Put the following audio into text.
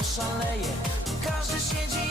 oszaleje. Każdy siedzi